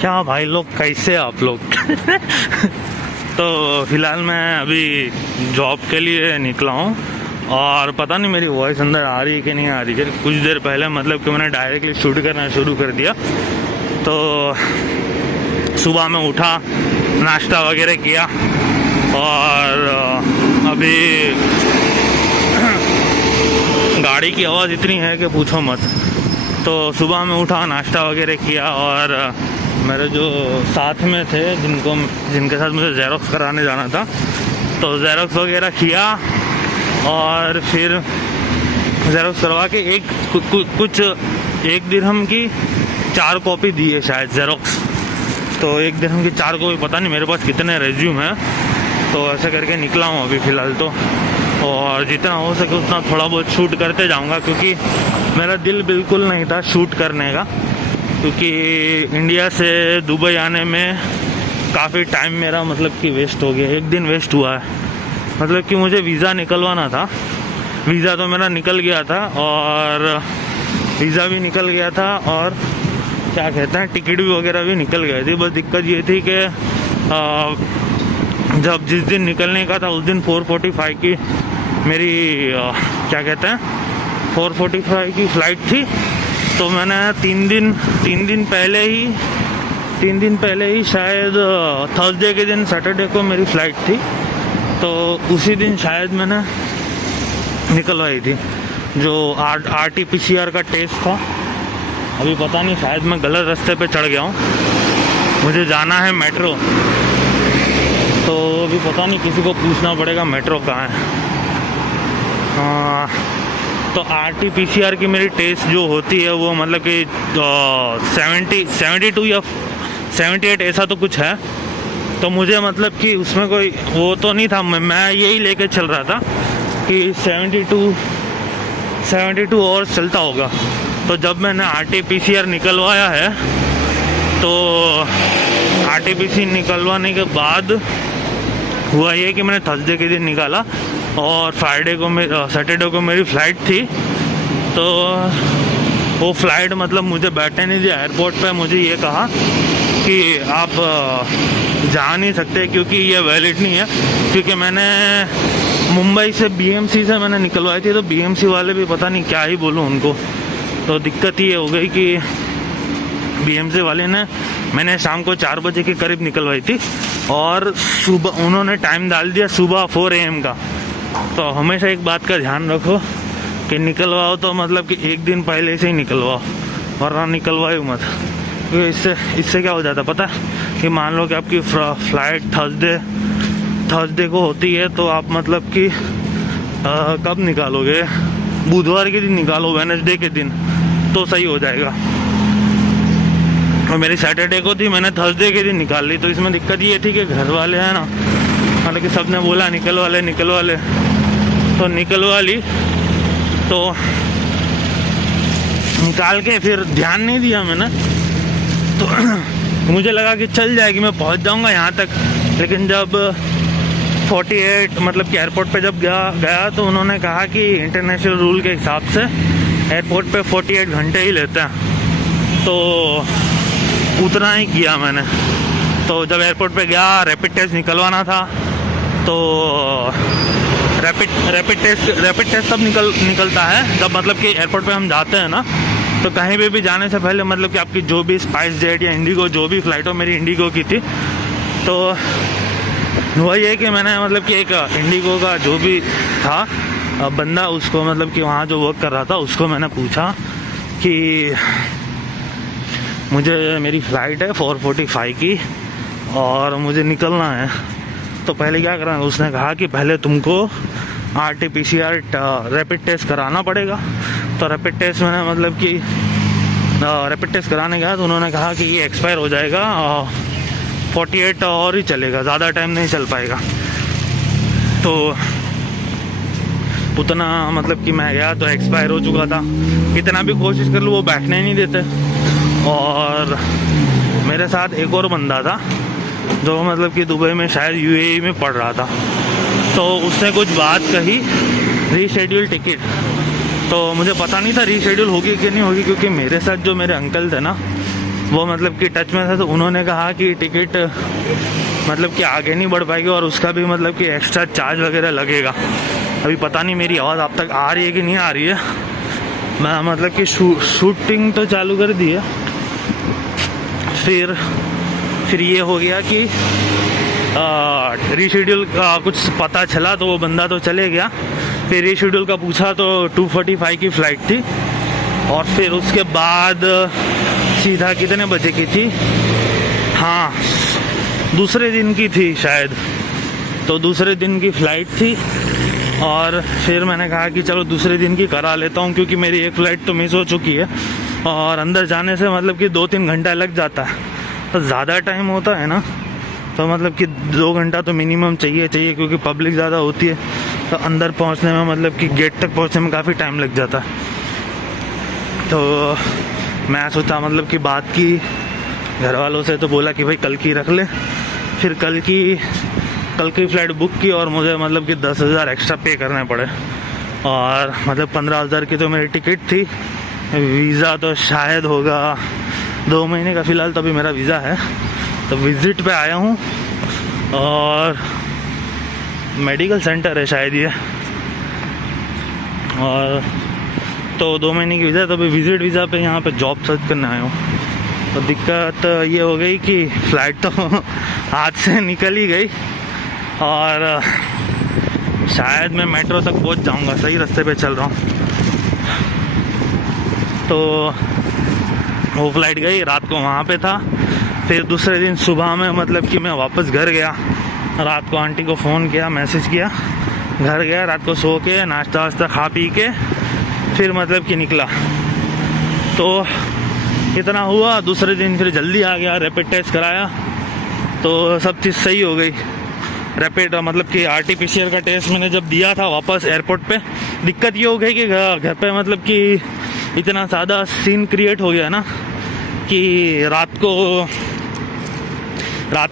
क्या भाई लोग, कैसे आप लोग? तो फिलहाल मैं अभी जॉब के लिए निकला हूँ और पता नहीं मेरी वॉइस अंदर आ रही है कि नहीं आ रही है। कुछ देर पहले मतलब कि मैंने डायरेक्टली शूट करना शुरू कर दिया। तो सुबह में उठा, नाश्ता वगैरह किया और अभी गाड़ी की आवाज़ इतनी है कि पूछो मत। तो सुबह में उठा, नाश्ता वगैरह किया और मेरे जो साथ में थे जिनके साथ मुझे ज़ेरॉक्स कराने जाना था, तो ज़ेरॉक्स वगैरह किया और फिर ज़ेरॉक्स करवा के एक दिरहम की 4 कॉपी दी है शायद ज़ेरॉक्स। तो 1 दिरहम की 4 कॉपी, पता नहीं मेरे पास कितने रेज्यूम हैं। तो ऐसे करके निकला हूँ अभी फ़िलहाल तो, और जितना हो सके उतना थोड़ा बहुत शूट करते जाऊँगा, क्योंकि मेरा दिल बिल्कुल नहीं था शूट करने का, क्योंकि इंडिया से दुबई आने में काफ़ी टाइम मेरा मतलब कि वेस्ट हो गया। 1 दिन वेस्ट हुआ है। मतलब कि मुझे वीज़ा निकलवाना था, वीज़ा तो मेरा निकल गया था और वीज़ा भी निकल गया था और क्या कहते हैं टिकट भी वगैरह भी निकल गई थी। बस दिक्कत ये थी कि जब जिस दिन निकलने का था उस दिन 4:45 की मेरी क्या कहते हैं 4:45 की फ़्लाइट थी। तो मैंने 3 दिन पहले ही शायद थर्सडे के दिन, सैटरडे को मेरी फ़्लाइट थी, तो उसी दिन शायद मैंने निकलवाई थी जो RT-PCR का टेस्ट था। अभी पता नहीं, शायद मैं गलत रास्ते पे चढ़ गया हूँ। मुझे जाना है मेट्रो, तो अभी पता नहीं, किसी को पूछना पड़ेगा मेट्रो कहाँ है। तो RT-PCR की मेरी टेस्ट जो होती है वो मतलब कि 72 या 78 ऐसा तो कुछ है। तो मुझे मतलब कि उसमें कोई वो तो नहीं था, मैं यही लेके चल रहा था कि 72 और चलता होगा। तो जब मैंने RT-PCR निकलवाया है, तो RT-PCR निकलवाने के बाद हुआ ये कि मैंने थर्सडे के दिन निकाला और सैटरडे को मेरी फ़्लाइट थी। तो वो फ़्लाइट मतलब मुझे बैठने नहीं दिया एयरपोर्ट पे। मुझे ये कहा कि आप जा नहीं सकते क्योंकि ये वैलिड नहीं है, क्योंकि मैंने मुंबई से BMC से मैंने निकलवाई थी। तो BMC वाले भी पता नहीं क्या ही बोलूँ उनको। तो दिक्कत ये हो गई कि BMC वाले ने, मैंने शाम को 4 बजे के करीब निकलवाई थी और सुबह उन्होंने टाइम डाल दिया सुबह 4 AM का। तो हमेशा एक बात का ध्यान रखो कि निकलवाओ तो मतलब कि 1 दिन पहले से ही निकलवाओ, वरना निकलवाओ मत। क्योंकि इससे क्या हो जाता पता है कि मान लो कि आपकी फ़्लाइट थर्सडे को होती है, तो आप मतलब कि कब निकालोगे, बुधवार के दिन निकालो, वेडनेसडे के दिन, तो सही हो जाएगा। और मेरी सैटरडे को थी, मैंने थर्सडे के दिन निकाल ली। तो इसमें दिक्कत ये थी कि घर वाले हैं ना, मतलब कि सब ने बोला निकलवा ले, तो निकलवा ली। तो निकाल के फिर ध्यान नहीं दिया मैंने, तो मुझे लगा कि चल जाएगी, मैं पहुंच जाऊंगा यहाँ तक। लेकिन जब 48 मतलब कि एयरपोर्ट पे जब गया तो उन्होंने कहा कि इंटरनेशनल रूल के हिसाब से एयरपोर्ट पे 48 घंटे ही लेते हैं। तो उतना ही किया मैंने। तो जब एयरपोर्ट पे गया, रैपिड टेस्ट निकलवाना था, तो रैपिड टेस्ट तब निकलता है जब मतलब कि एयरपोर्ट पे हम जाते हैं ना, तो कहीं भी जाने से पहले मतलब कि आपकी जो भी स्पाइस जेट या इंडिगो जो भी फ़्लाइट हो, मेरी इंडिगो की थी। तो वही है कि मैंने मतलब कि एक इंडिगो का जो भी था बंदा, उसको मतलब कि वहाँ जो वर्क कर रहा था उसको मैंने पूछा कि मुझे मेरी फ़्लाइट है 4:45 की और मुझे निकलना है, तो पहले क्या करना है। उसने कहा कि पहले तुमको RT-PCR रैपिड टेस्ट कराना पड़ेगा। तो रैपिड टेस्ट मैंने मतलब कि रैपिड टेस्ट कराने गया, तो उन्होंने कहा कि ये एक्सपायर हो जाएगा, 48 और ही चलेगा, ज़्यादा टाइम नहीं चल पाएगा। तो उतना मतलब कि मैं गया तो एक्सपायर हो चुका था। कितना भी कोशिश कर लूँ वो बैठने नहीं देते। और मेरे साथ एक और बंदा था जो मतलब कि दुबई में शायद UAE में पढ़ रहा था। तो उसने कुछ बात कही रीशेड्यूल टिकट, तो मुझे पता नहीं था रीशेड्यूल होगी कि नहीं होगी, क्योंकि मेरे साथ जो मेरे अंकल थे ना, वो मतलब कि टच में था, तो उन्होंने कहा कि टिकट मतलब कि आगे नहीं बढ़ पाएगी और उसका भी मतलब कि एक्स्ट्रा चार्ज वगैरह लगेगा। अभी पता नहीं मेरी आवाज़ आप तक आ रही है कि नहीं आ रही है। मैं मतलब कि शूटिंग तो चालू कर दी है। फिर ये हो गया कि रीशेड्यूल का कुछ पता चला, तो वो बंदा तो चले गया। फिर रीशेड्यूल का पूछा तो 2:45 की फ़्लाइट थी, और फिर उसके बाद सीधा कितने बजे की थी, हाँ दूसरे दिन की थी शायद, तो दूसरे दिन की फ़्लाइट थी। और फिर मैंने कहा कि चलो दूसरे दिन की करा लेता हूँ, क्योंकि मेरी एक फ़्लाइट तो मिस हो चुकी है और अंदर जाने से मतलब कि 2-3 घंटा लग जाता है। तो ज़्यादा टाइम होता है ना, तो मतलब कि 2 घंटा तो मिनिमम चाहिए, क्योंकि पब्लिक ज़्यादा होती है, तो अंदर पहुंचने में मतलब कि गेट तक पहुंचने में काफ़ी टाइम लग जाता है। तो मैं सोचा मतलब कि बात की घर वालों से, तो बोला कि भाई कल की रख ले। फिर कल की फ़्लाइट बुक की, और मुझे मतलब कि 10,000 एक्स्ट्रा पे करने पड़े, और मतलब 15,000 की तो मेरी टिकट थी। वीज़ा तो शायद होगा 2 महीने का, फ़िलहाल तो अभी मेरा वीज़ा है। तो विज़िट पे आया हूँ, और मेडिकल सेंटर है शायद ये, और तो 2 महीने की वीज़ा, तो अभी विज़िट वीज़ा पे यहाँ पे जॉब सर्च करने आया हूँ। तो दिक्कत ये हो गई कि फ़्लाइट तो हाथ से निकल ही गई, और शायद मैं मेट्रो तक पहुँच जाऊँगा, सही रास्ते पे चल रहा हूँ। तो वो फ़्लाइट गई, रात को वहाँ पे था। फिर दूसरे दिन सुबह में मतलब कि मैं वापस घर गया, रात को आंटी को फ़ोन किया, मैसेज किया, घर गया, रात को सो के नाश्ता वास्ता खा पी के फिर मतलब कि निकला। तो इतना हुआ, दूसरे दिन फिर जल्दी आ गया, रैपिड टेस्ट कराया, तो सब चीज़ सही हो गई। रैपिड मतलब कि RT-PCR का टेस्ट मैंने जब दिया था वापस एयरपोर्ट पे, दिक्कत ये हो गई कि घर पे मतलब कि इतना ज़्यादा सीन क्रिएट हो गया ना, कि रात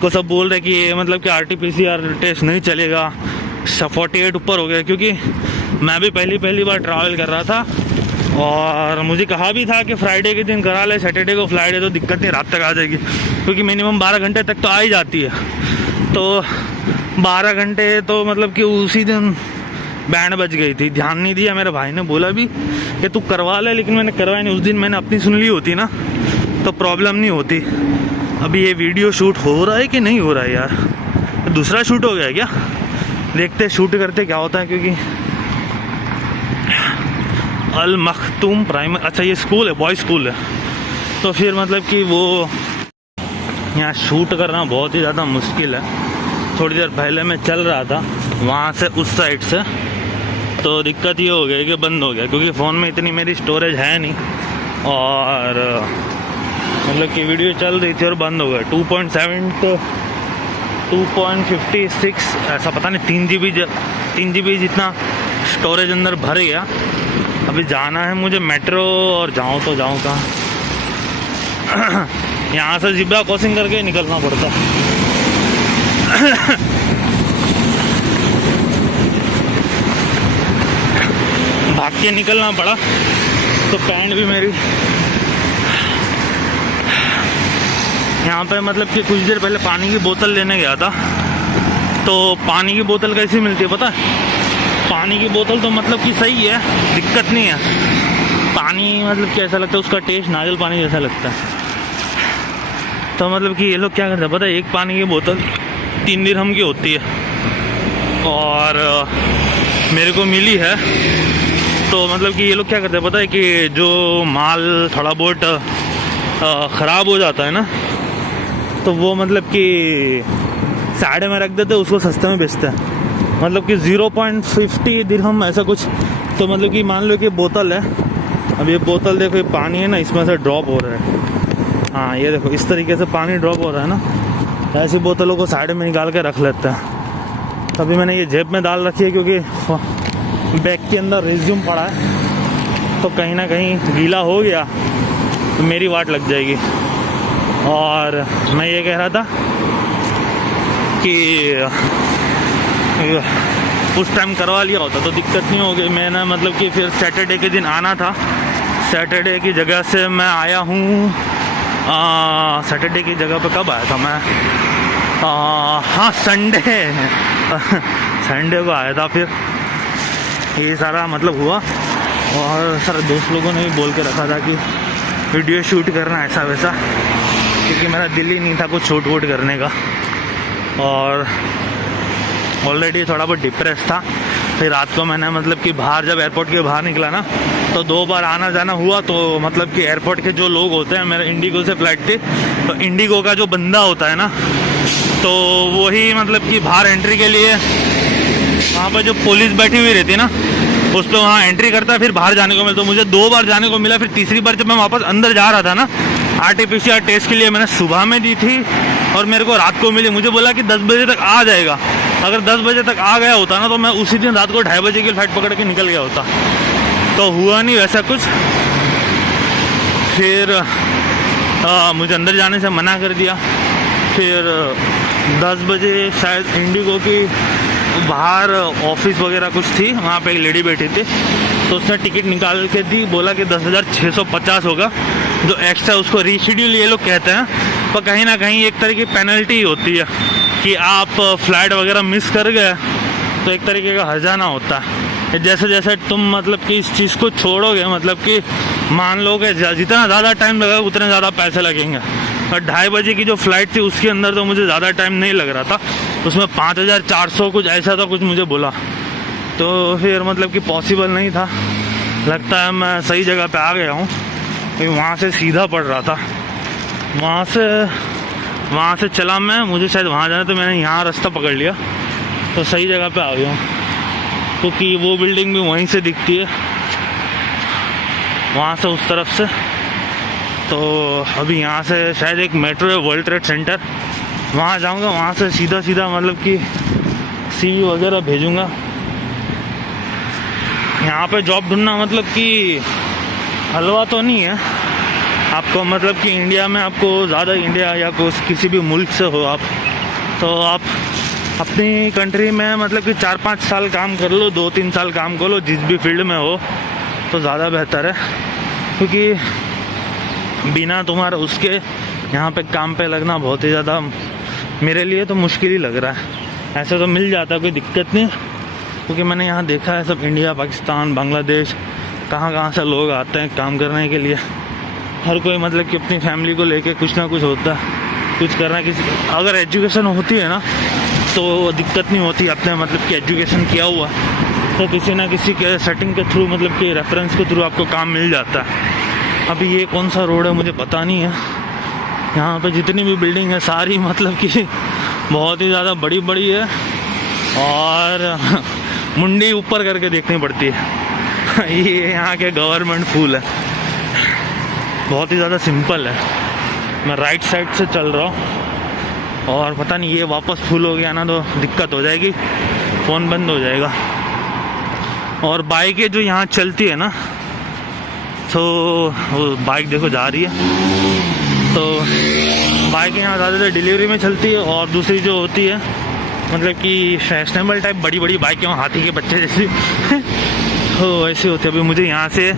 को सब बोल रहे कि मतलब कि RT-PCR टेस्ट नहीं चलेगा, 48 ऊपर हो गया। क्योंकि मैं भी पहली बार ट्रैवल कर रहा था, और मुझे कहा भी था कि फ्राइडे के दिन करा ले, सैटरडे को फ्लाइट है तो दिक्कत नहीं, रात तक आ जाएगी, क्योंकि मिनिमम 12 घंटे तक तो आ ही जाती है। तो 12 घंटे तो मतलब कि उसी दिन बैंड बज गई थी, ध्यान नहीं दिया। मेरे भाई ने बोला भी कि तू करवा ले, लेकिन मैंने करवाया नहीं। उस दिन मैंने अपनी सुन ली होती ना, तो प्रॉब्लम नहीं होती। अभी ये वीडियो शूट हो रहा है कि नहीं हो रहा है यार, दूसरा शूट हो गया क्या, देखते शूट करते क्या होता है। क्योंकि अल मखतूम प्राइमरी, अच्छा ये स्कूल है, बॉयज़ स्कूल है, तो फिर मतलब कि वो यहाँ शूट करना बहुत ही ज़्यादा मुश्किल है। थोड़ी देर पहले मैं चल रहा था वहाँ से उस साइड से, तो दिक्कत ये हो गई कि बंद हो गया, क्योंकि फ़ोन में इतनी मेरी स्टोरेज है नहीं, और मतलब कि वीडियो चल रही थी और बंद हो गया। 2.56 ऐसा पता नहीं, 3 GB जितना स्टोरेज अंदर भर गया। अभी जाना है मुझे मेट्रो, और जाऊँ तो जाऊँ कहाँ, यहाँ से ज़ेब्रा क्रॉसिंग करके निकलना पड़ता। भाग के निकलना पड़ा, तो पैंट भी मेरी यहाँ पे मतलब कि कुछ देर पहले पानी की बोतल लेने गया था। तो पानी की बोतल कैसी मिलती है पता है, पानी की बोतल तो मतलब कि सही है, दिक्कत नहीं है। पानी मतलब कि ऐसा लगता है, उसका टेस्ट नारियल पानी जैसा लगता है। तो मतलब कि ये लोग क्या करते हैं पता है, एक पानी की बोतल 3 दिरहम की होती है, और मेरे को मिली है। तो मतलब कि ये लोग क्या करते हैं पता है, कि जो माल थोड़ा बहुत ख़राब हो जाता है ना, तो वो मतलब कि साइड में रख देते, उसको सस्ते में बेचते हैं। मतलब कि 0.50 दिरहम ऐसा कुछ। तो मतलब कि मान लो कि बोतल है, अब ये बोतल देखो, ये पानी है ना, इसमें से ड्रॉप हो रहा है। हाँ ये देखो, इस तरीके से पानी ड्रॉप हो रहा है ना, ऐसी बोतलों को साइड में निकाल के रख लेते हैं। तभी मैंने ये जेब में डाल रखी है, क्योंकि बैग के अंदर रिज्यूम पड़ा है, तो कहीं ना कहीं गीला हो गया तो मेरी वाट लग जाएगी। और मैं ये कह रहा था कि उस टाइम करवा लिया होता तो दिक्कत नहीं होगी। मैंने मतलब कि फिर सैटरडे के दिन आना था, सैटरडे की जगह से मैं आया हूँ सैटरडे की जगह पे कब आया था मैं? हाँ संडे संडे को आया था। फिर ये सारा मतलब हुआ, और सारे दोस्त लोगों ने भी बोल के रखा था कि वीडियो शूट करना ऐसा वैसा, क्योंकि मेरा दिल ही नहीं था कुछ शूट वूट करने का, और ऑलरेडी थोड़ा बहुत डिप्रेस था। फिर रात को मैंने मतलब कि बाहर, जब एयरपोर्ट के बाहर निकला ना, तो 2 बार आना जाना हुआ। तो मतलब कि एयरपोर्ट के जो लोग होते हैं, मेरे इंडिगो से फ्लाइट थी, तो इंडिगो का जो बंदा होता है ना, तो वही मतलब कि बाहर एंट्री के लिए वहाँ पर जो पुलिस बैठी हुई रहती है ना, उस पर वहाँ एंट्री करता है, फिर बाहर जाने को मिलता। तो मुझे 2 बार जाने को मिला। फिर तीसरी बार जब मैं वापस अंदर जा रहा था ना, RT-PCR टेस्ट के लिए मैंने सुबह में दी थी और मेरे को रात को मिली। मुझे बोला कि 10 बजे तक आ जाएगा। अगर 10 बजे तक आ गया होता ना, तो मैं उसी दिन रात को 2:30 बजे की फ्लाइट पकड़ के निकल गया होता। तो हुआ नहीं वैसा कुछ। फिर मुझे अंदर जाने से मना कर दिया। फिर 10 बजे शायद इंडिगो की बाहर ऑफिस वगैरह कुछ थी, वहाँ पे एक लेडी बैठी थी, तो उसने टिकट निकाल के दी। बोला कि 10,650 होगा, जो एक्स्ट्रा उसको रीशेड्यूल ये लोग कहते हैं, पर कहीं ना कहीं एक तरह की पेनल्टी होती है कि आप फ्लाइट वगैरह मिस कर गए तो एक तरीके का हर्जाना होता है। जैसे जैसे तुम मतलब कि इस चीज़ को छोड़ोगे, मतलब कि मान लो कि जितना ज़्यादा टाइम लगेगा उतने ज़्यादा पैसे लगेंगे। और 2:30 बजे की जो फ्लाइट थी उसके अंदर तो मुझे ज़्यादा टाइम नहीं लग रहा था, उसमें 5,400 कुछ ऐसा था, कुछ मुझे बोला। तो फिर मतलब कि पॉसिबल नहीं था। लगता है मैं सही जगह पे आ गया हूँ, क्योंकि वहाँ से सीधा पड़ रहा था। वहाँ से चला मैं, मुझे शायद वहाँ जाना, तो मैंने यहाँ रास्ता पकड़ लिया, तो सही जगह पे आ गया हूँ। क्योंकि वो बिल्डिंग भी वहीं से दिखती है, वहाँ से उस तरफ से। तो अभी यहाँ से शायद एक मेट्रो है, वर्ल्ड ट्रेड सेंटर, वहाँ जाऊँगा। वहाँ से सीधा सीधा मतलब कि CV वगैरह भेजूँगा। यहाँ पे जॉब ढूंढना मतलब कि हलवा तो नहीं है आपको, मतलब कि इंडिया में आपको ज़्यादा, इंडिया या किसी भी मुल्क से हो आप, तो आप अपनी कंट्री में मतलब कि 4-5 साल काम कर लो, 2-3 साल काम कर लो, जिस भी फील्ड में हो, तो ज़्यादा बेहतर है। क्योंकि बिना तुम्हारा उसके यहाँ पे काम पे लगना बहुत ही ज़्यादा, मेरे लिए तो मुश्किल ही लग रहा है। ऐसे तो मिल जाता, कोई दिक्कत नहीं, क्योंकि मैंने यहाँ देखा है सब इंडिया, पाकिस्तान, बांग्लादेश, कहाँ से लोग आते हैं काम करने के लिए। हर कोई मतलब कि अपनी फैमिली को लेके कुछ ना कुछ होता है, कुछ करना। किसी अगर एजुकेशन होती है ना, तो दिक्कत नहीं होती। अपने मतलब कि एजुकेशन किया हुआ तो किसी ना किसी के सेटिंग के थ्रू, मतलब कि रेफरेंस के थ्रू आपको काम मिल जाता है। अभी ये कौन सा रोड है मुझे पता नहीं है। यहाँ पे जितनी भी बिल्डिंग है सारी मतलब कि बहुत ही ज़्यादा बड़ी बड़ी है, और मुंडी ऊपर करके देखनी पड़ती है। ये यहाँ के गवर्नमेंट फूल है, बहुत ही ज़्यादा सिंपल है। मैं राइट साइड से चल रहा हूँ, और पता नहीं ये वापस फुल हो गया ना तो दिक्कत हो जाएगी, फ़ोन बंद हो जाएगा। और बाइकें जो यहाँ चलती है ना, तो वो बाइक देखो जा रही है, तो बाइकें यहाँ ज़्यादातर डिलीवरी में चलती है। और दूसरी जो होती है मतलब कि फैशनेबल टाइप बड़ी बड़ी बाइकें, हाथी के बच्चे जैसी तो ऐसी होती है। अभी मुझे यहाँ से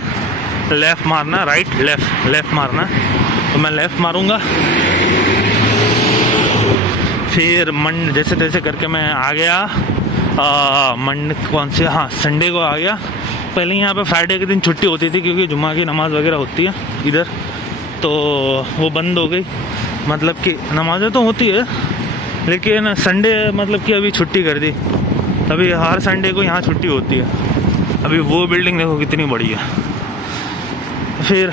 लेफ़्ट मारना, राइट लेफ़्ट मारना, तो मैं लेफ़्ट मारूंगा। फिर मंड जैसे तैसे करके मैं आ गया। मंड कौन से, हाँ संडे को आ गया। पहले यहाँ पे फ्राइडे के दिन छुट्टी होती थी, क्योंकि जुम्मा की नमाज़ वगैरह होती है इधर, तो वो बंद हो गई। मतलब कि नमाज़ें तो होती है, लेकिन संडे मतलब कि अभी छुट्टी कर दी। अभी हर संडे को यहाँ छुट्टी होती है। अभी वो बिल्डिंग देखो कितनी बड़ी है। फिर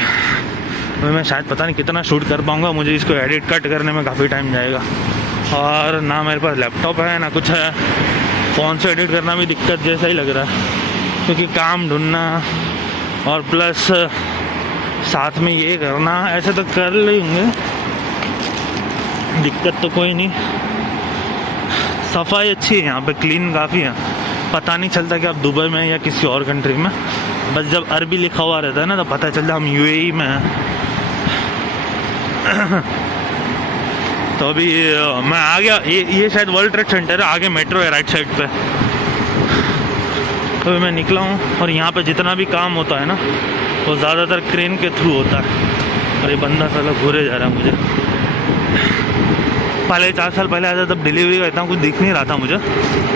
मैं शायद पता नहीं कितना शूट कर पाऊँगा, मुझे इसको एडिट कट करने में काफ़ी टाइम जाएगा। और ना मेरे पास लैपटॉप है ना कुछ है, फ़ोन से एडिट करना भी दिक्कत जैसा ही लग रहा है, क्योंकि काम ढूंढना और प्लस साथ में ये करना, ऐसे तो कर लेंगे, दिक्कत तो कोई नहीं। सफाई अच्छी है यहाँ पे, क्लीन काफ़ी है। पता नहीं चलता कि आप दुबई में या किसी और कंट्री में, बस जब अरबी लिखा हुआ रहता है ना तो पता चलता हम UAE में हैं। तो अभी मैं आ गया, ये शायद वर्ल्ड ट्रेड सेंटर है, आगे मेट्रो है राइट साइड पे। तो मैं निकला हूँ, और यहाँ पे जितना भी काम होता है ना वो ज़्यादातर क्रेन के थ्रू होता है। और ये बंदा साला घूरे जा रहा है मुझे। पहले 4 साल पहले आया था तब डिलीवरी का इतना कुछ दिख नहीं रहा था मुझे,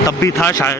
तब भी था शायद।